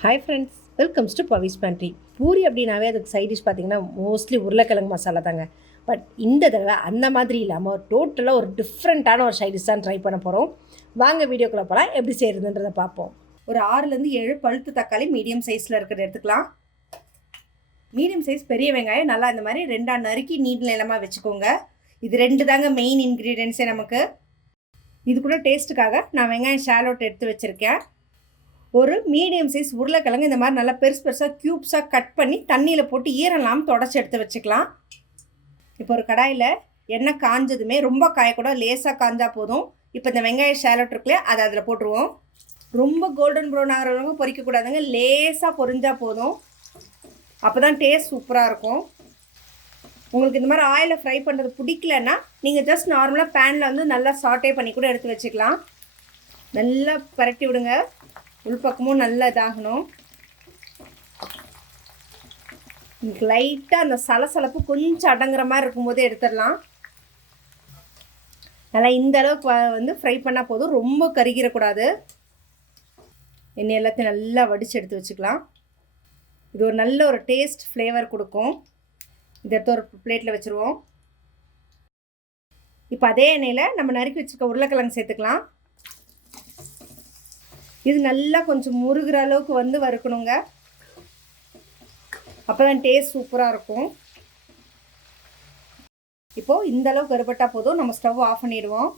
Hi friends welcomes to Pavi's pantry puri அப்படின்னாவே அதுக்கு side dish பார்த்தீங்கன்னா மோஸ்ட்லி உருளைக்கிழங்கு மசாலா தாங்க. பட் இந்த தடவை அந்த மாதிரி இல்லாமல் டோட்டலாக ஒரு டிஃப்ரெண்ட்டான ஒரு சைட் டிஷ் தான் ட்ரை பண்ண போகிறோம் வாங்க வீடியோக்குள்ளே போகலாம் எப்படி செய்கிறதுன்றதை பார்ப்போம். ஒரு ஆறுலேருந்து ஏழு பழுத்து தக்காளி மீடியம் சைஸில் இருக்கிறத எடுத்துக்கலாம். மீடியம் சைஸ் பெரிய வெங்காயம் நல்லா இந்த மாதிரி ரெண்டாக நறுக்கி நீட் நிலமாக வச்சுக்கோங்க. இது ரெண்டு தாங்க மெயின் இன்க்ரீடியன்ஸே நமக்கு. இது கூட டேஸ்ட்டுக்காக நான் வெங்காயம் ஷாலோட் எடுத்து வச்சுருக்கேன். ஒரு மீடியம் சைஸ் உருளைக்கிழங்கு இந்த மாதிரி நல்லா பெருசு பெருசாக க்யூப்ஸாக கட் பண்ணி தண்ணியில் போட்டு ஈரலாம் தொடச்சி எடுத்து வச்சுக்கலாம். இப்போ ஒரு கடாயில் எண்ணெய் காஞ்சதுமே ரொம்ப காயக்கூட லேசாக காஞ்சா போதும். இப்போ இந்த வெங்காய ஷேலட் இருக்குல்லையே அதை அதில் போட்டுருவோம். ரொம்ப கோல்டன் ப்ரௌன் ஆகிறவங்க பொரிக்கக்கூடாதுங்க லேசாக பொறிஞ்சால் போதும். அப்போ தான் டேஸ்ட் சூப்பராக இருக்கும். உங்களுக்கு இந்த மாதிரி ஆயிலில் ஃப்ரை பண்ணுறது பிடிக்கலன்னா நீங்கள் ஜஸ்ட் நார்மலாக பேனில் வந்து நல்லா சாட்டே பண்ணி கூட எடுத்து வச்சுக்கலாம். நல்லா பரட்டி விடுங்க. உள்பக்கமும் நல்லா இதாகணும். லைட்டாக அந்த சலசலப்பு கொஞ்சம் அடங்குற மாதிரி இருக்கும்போது எடுத்துடலாம். நல்லா இந்த அளவுக்கு வந்து ஃப்ரை பண்ணால் போதும். ரொம்ப கருகிடக்கூடாது எண்ணெய் எல்லாத்தையும் நல்லா வடித்து எடுத்து வச்சுக்கலாம். இது ஒரு நல்ல ஒரு டேஸ்ட் ஃப்ளேவர் கொடுக்கும். இதை எடுத்து ஒரு பிளேட்டில் வச்சுருவோம். இப்போ அதே எண்ணெயில் நம்ம நறுக்கி வச்சுருக்க உருளைக்கிழங்கு சேர்த்துக்கலாம். இது நல்லா கொஞ்சம் முருகிற அளவுக்கு வந்து வறுக்கணுங்க. அப்போ தான் டேஸ்ட் சூப்பராக இருக்கும். இப்போது இந்த அளவுக்கு வறுபட்டால் போதும். நம்ம ஸ்டவ் ஆஃப் பண்ணிடுவோம்.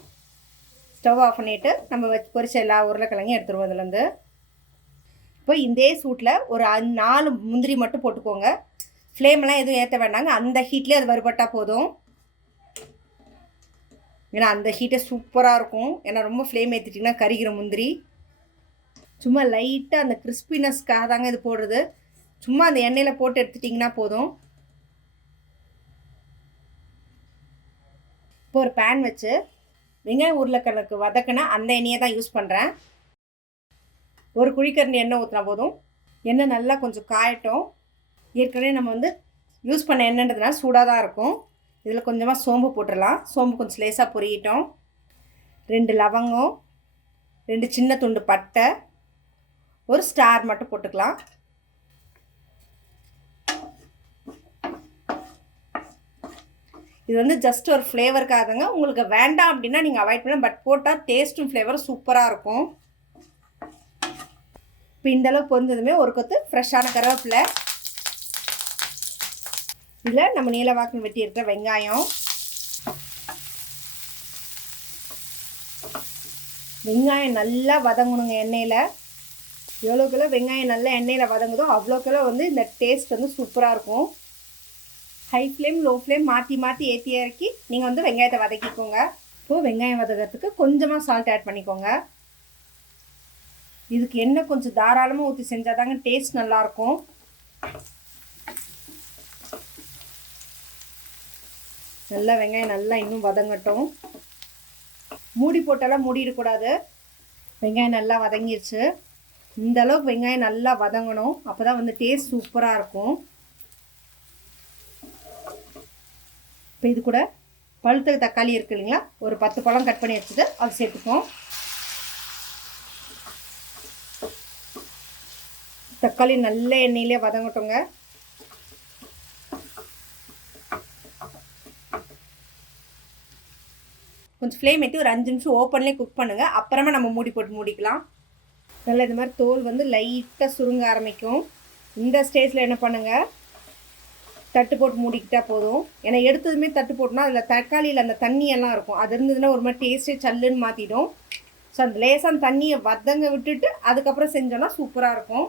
ஸ்டவ் ஆஃப் பண்ணிவிட்டு நம்ம வச்சு பொரிச்ச எல்லா உருளைக்கிழங்கையும் எடுத்துருவோம் அதுலேருந்து. இப்போ இதே சூட்டில் ஒரு நாலு முந்திரி மட்டும் போட்டுக்கோங்க. ஃப்ளேம்லாம் எதுவும் ஏற்ற வேண்டாங்க. அந்த ஹீட்லேயே அது வறுபட்டால் போதும். ஏன்னா அந்த ஹீட்டே சூப்பராக இருக்கும். ஏன்னா ரொம்ப ஃப்ளேம் ஏற்றிட்டிங்கன்னா கறிகிற முந்திரி. சும்மா லைட்டாக அந்த கிறிஸ்பினஸ்க்காக தாங்க இது போடுறது. சும்மா அந்த எண்ணெயில் போட்டு எடுத்துட்டிங்கன்னா போதும். இப்போ ஒரு பேன் வச்சு வெங்காயம் உருளைக்கிழங்கு வதக்கினா அந்த எண்ணெயை தான் யூஸ் பண்ணுறேன் ஒரு குழிக்கரண்டி எண்ணெய் ஊற்றினா போதும். எண்ணெய் நல்லா கொஞ்சம் காயட்டும். ஏற்கனவே நம்ம வந்து யூஸ் பண்ண எண்ணெய்ன்றதுனால சூடாக தான் இருக்கும். இதில் கொஞ்சமாக சோம்பு போட்டுடலாம் சோம்பு கொஞ்சம் லேசாக பொரியட்டும். ரெண்டு லவங்கம் ரெண்டு சின்ன துண்டு பட்டை ஒரு ஸ்டார் மட்டும் போட்டுக்கலாம். இது வந்து ஜஸ்ட் ஒரு ஃப்ளேவருக்காகங்க உங்களுக்கு வேண்டாம் அப்படின்னா நீங்கள் அவாய்ட் பண்ணலாம். பட் போட்டால் டேஸ்ட்டும் ஃப்ளேவரும் சூப்பராக இருக்கும். இப்போ இந்தளவுக்கு பொருந்ததுமே ஒரு கொத்து ஃப்ரெஷ்ஷான கருவேப்பிலை. இதில் நம்ம நீலவாக்கன் வெட்டி இருக்கிற வெங்காயம். வெங்காயம் நல்லா வதங்கணுங்க எண்ணெயில். எவ்வளோக்கெல்லாம் வெங்காயம் நல்லா எண்ணெயில் வதங்குதோ அவ்வளோக்கெல்லாம் வந்து இந்த டேஸ்ட் வந்து சூப்பராக இருக்கும். ஹை ஃப்ளேம் லோ ஃப்ளேம் மாற்றி மாற்றி ஏற்றி இறக்கி நீங்கள் வந்து வெங்காயத்தை வதக்கிக்கோங்க. இப்போது வெங்காயம் வதக்கிறதுக்கு கொஞ்சமாக சால்ட் ஆட் பண்ணிக்கோங்க. இதுக்கு எண்ணெய் கொஞ்சம் தாராளமாக ஊற்றி செஞ்சால் தாங்க டேஸ்ட் நல்லாயிருக்கும் நல்லா வெங்காயம் நல்லா இன்னும் வதங்கட்டும். மூடி போட்டாலாம் மூடிடக்கூடாது. வெங்காயம் நல்லா வதங்கிருச்சு. இந்த அளவுக்கு வெங்காயம் நல்லா வதங்கணும். அப்போ தான் வந்து டேஸ்ட் சூப்பராக இருக்கும். இப்போ இது கூட பழுத்த தக்காளி இருக்கு இல்லைங்களா? ஒரு பத்து பழம் கட் பண்ணி வச்சுட்டு அது சேர்த்துப்போம் தக்காளி நல்ல எண்ணெயிலே வதங்கட்டுங்க. கொஞ்சம் ஃப்ளேம் ஏற்றி ஒரு அஞ்சு நிமிஷம் ஓப்பன்லேயே குக் பண்ணுங்கள் அப்புறமா நம்ம மூடி போட்டு மூடிக்கலாம். நல்லா இந்த மாதிரி தோல் வந்து லைட்டாக சுருங்க ஆரம்பிக்கும். இந்த ஸ்டேஜில் என்ன பண்ணுங்கள் தட்டு போட்டு மூடிக்கிட்டால் போதும். ஏன்னா எடுத்ததுமே தட்டு போட்டோம்னா அதில் தக்காளியில் அந்த தண்ணியெல்லாம் இருக்கும். அது இருந்ததுன்னா ஒரு மாதிரி டேஸ்ட்டே சல்லுன்னு மாற்றிடும் ஸோ அந்த லேசாக அந்த தண்ணியை வதங்க விட்டுட்டு அதுக்கப்புறம் செஞ்சோன்னா சூப்பராக இருக்கும்.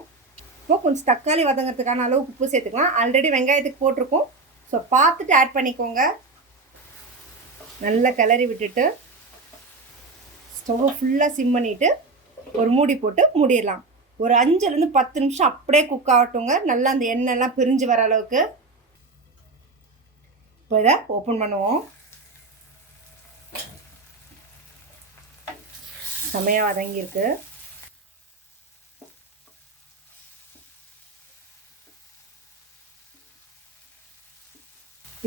இப்போ கொஞ்சம் தக்காளி வதங்கிறதுக்கான அளவுக்கு உப்பு சேர்த்துக்கலாம். ஆல்ரெடி வெங்காயத்துக்கு போட்டிருக்கோம். ஸோ பார்த்துட்டு ஆட் பண்ணிக்கோங்க. நல்லா கிளறி விட்டுட்டு ஸ்டவ்வை ஃபுல்லாக சிம் பண்ணிவிட்டு ஒரு மூடி போட்டு மூடிடலாம். ஒரு அஞ்சுலேருந்து பத்து நிமிஷம் அப்படியே குக் ஆகட்டுங்க. நல்லா அந்த எண்ணெய்லாம் பிரிஞ்சு வர அளவுக்கு. இப்போ இதை ஓப்பன் பண்ணுவோம். செமையாக வதங்கியிருக்கு.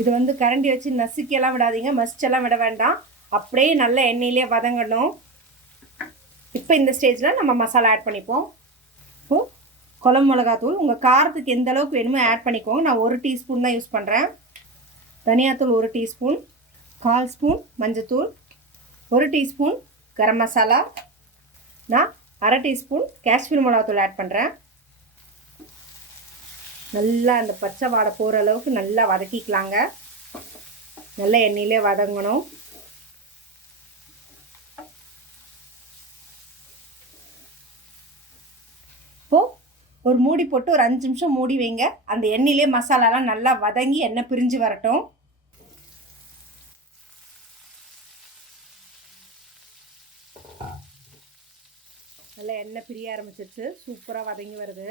இது வந்து கரண்டி வச்சு நசுக்கியெல்லாம் விடாதீங்க. மசிச்செல்லாம் விட வேண்டாம். அப்படியே நல்ல எண்ணெயிலே வதங்கணும். இப்போ இந்த ஸ்டேஜில் நம்ம மசாலா ஆட் பண்ணிப்போம். இப்போது குழம்பு மிளகாத்தூள் உங்கள் காரத்துக்கு எந்த அளவுக்கு வேணுமோ ஆட் பண்ணிக்கோங்க. நான் ஒரு டீஸ்பூன் தான் யூஸ் பண்ணுறேன் தனியாத்தூள் ஒரு டீஸ்பூன் கால் ஸ்பூன் மஞ்சத்தூள் ஒரு டீஸ்பூன் கரம் மசாலா. நான் அரை டீஸ்பூன் காஷ்மீர் மிளகாத்தூள் ஆட் பண்ணுறேன் நல்லா அந்த பச்சை வாடை போகிற அளவுக்கு நல்லா வதக்கிக்கலாங்க. நல்ல எண்ணெயிலே வதங்கணும் இப்போது ஒரு மூடி போட்டு ஒரு அஞ்சு நிமிஷம் மூடி வைங்க. அந்த எண்ணெயிலே மசாலாலாம் நல்லா வதங்கி எண்ணெய் பிரிஞ்சு வரட்டும். நல்லா எண்ணெய் பிரிய ஆரம்பிச்சிருச்சு. சூப்பராக வதங்கி வருது.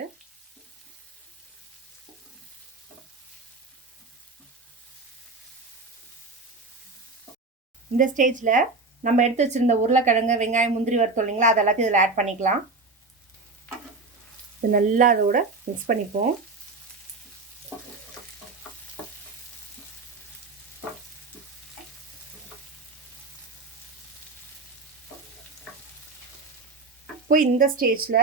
இந்த ஸ்டேஜில் நம்ம எடுத்து வச்சுருந்த உருளைக்கிழங்கு வெங்காயம் முந்திரி வறுத்தோம் இல்லைங்களா? அதெல்லாத்தையும் இதில் ஆட் பண்ணிக்கலாம். இது நல்லா அதோட மிக்ஸ் பண்ணிப்போம் இப்போ இந்த ஸ்டேஜில்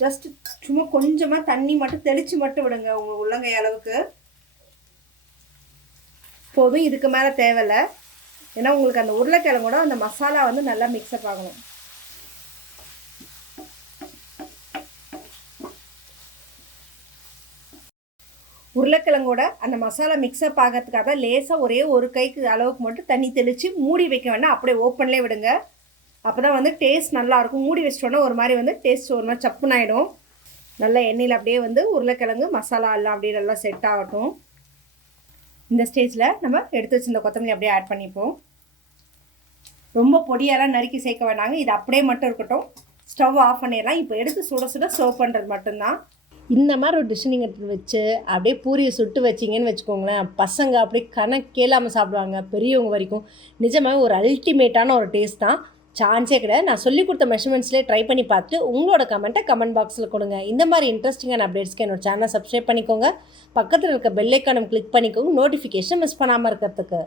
ஜஸ்ட் சும்மா கொஞ்சமாக தண்ணி மட்டும் தெளித்து மட்டும் விடுங்க உங்கள் உள்ளங்கை அளவுக்கு. போதும் இதுக்கு மேலே தேவையில்லை. ஏன்னா உங்களுக்கு அந்த உருளைக்கிழங்கோட அந்த மசாலா வந்து நல்லா மிக்ஸ்அப் ஆகணும். உருளைக்கிழங்கோட அந்த மசாலா மிக்ஸ்அப் ஆகிறதுக்காக தான் லேசாக ஒரே ஒரு கைக்கு அளவுக்கு மட்டும் தண்ணி தெளித்து மூடி வைக்க வேண்டாம் அப்படியே ஓப்பன்லேயே விடுங்க. அப்போ தான் வந்து டேஸ்ட் நல்லாயிருக்கும் மூடி வச்சிட்டோன்னா ஒரு மாதிரி வந்து டேஸ்ட் ஒரு மாதிரி சப்புன்னு ஆகிடும் நல்லா எண்ணெயில் அப்படியே வந்து உருளைக்கிழங்கு மசாலா எல்லாம் அப்படியே நல்லா செட் ஆகட்டும். இந்த ஸ்டேஜில் நம்ம எடுத்து வச்சிருந்த கொத்தமல்லி அப்படியே ஆட் பண்ணிப்போம். ரொம்ப பொடியெல்லாம் நறுக்கி சேர்க்க வேண்டாங்க இது அப்படியே மட்டும் இருக்கட்டும். ஸ்டவ் ஆஃப் பண்ணிடலாம். இப்போ எடுத்து சுட சுட சர்வ் பண்ணுறது மட்டும்தான். இந்த மாதிரி ஒரு டிஷ் நீங்கள் வச்சு அப்படியே பூரியை சுட்டு வச்சிங்கன்னு வச்சுக்கோங்களேன் பசங்க அப்படியே கணக்கேலாமல் சாப்பிடுவாங்க பெரியவங்க வரைக்கும். நிஜமாகவே ஒரு அல்டிமேட்டான ஒரு டேஸ்ட் தான். சான்ஸே கிடையாது. நான் சொல்லி கொடுத்த மெஷர்மெண்ட்ஸ்லேயே ட்ரை பண்ணி பார்த்து உங்களோட கமெண்ட்டை கமெண்ட் பாக்ஸில் கொடுங்க. இந்த மாதிரி இன்ட்ரெஸ்டிங்கான அப்டேட்ஸ்க்கு என்னோட சேனலை சப்ஸ்கிரைப் பண்ணிக்கோங்க. பக்கத்தில் இருக்க பெல்லைக்கானம் கிளிக் பண்ணிக்கோங்க. நோட்டிஃபிகேஷன் மிஸ் பண்ணாமல் இருக்கிறதுக்கு.